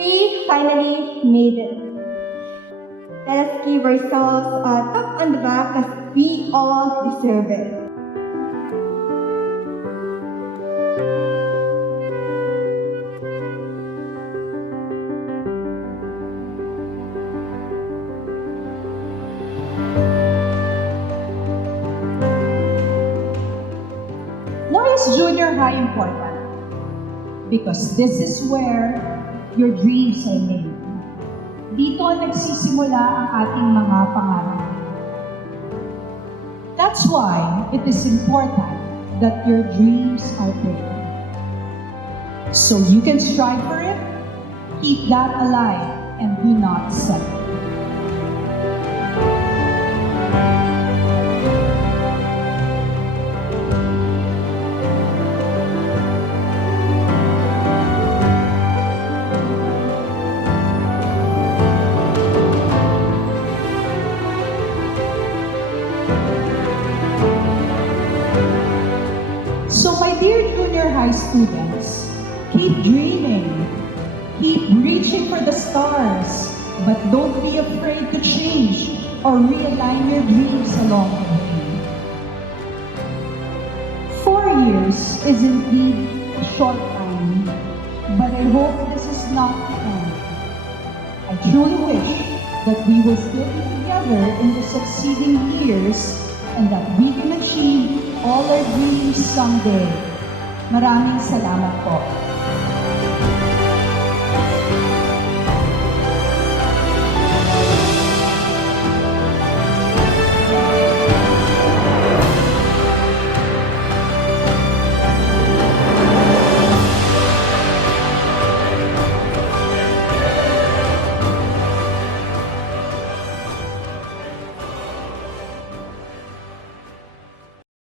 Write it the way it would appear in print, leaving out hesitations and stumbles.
We finally made it. Let us give ourselves a tap on the back as we all deserve it. Why is junior high important? Because this is where your dreams are made. Dito nagsisimula ang ating mga pangarap. That's why it is important that your dreams are big. So you can strive for it, keep that alive, and do not settle. So my dear junior high students, keep dreaming, keep reaching for the stars, but don't be afraid to change or realign your dreams along the way. 4 years is indeed a short time, but I hope this is not the end. I truly wish that we will still be together in the succeeding years and that we can achieve all our dreams someday. Maraming salamat po.